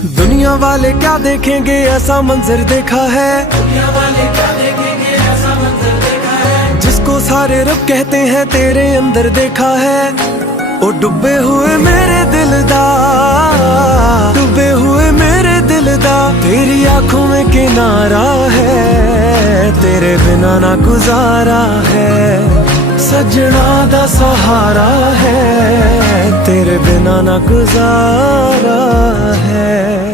दुनिया वाले क्या देखेंगे ऐसा मंजर देखा है, दुनिया वाले क्या देखेंगे ऐसा मंजर देखा है। जिसको सारे रब कहते हैं तेरे अंदर देखा है। ओ डूबे हुए मेरे दिल दा, डूबे हुए मेरे दिल दा, तेरी आंखों में किनारा है, तेरे बिना ना गुजारा है। सजना दा सहारा है, तेरे बिना ना गुजारा है।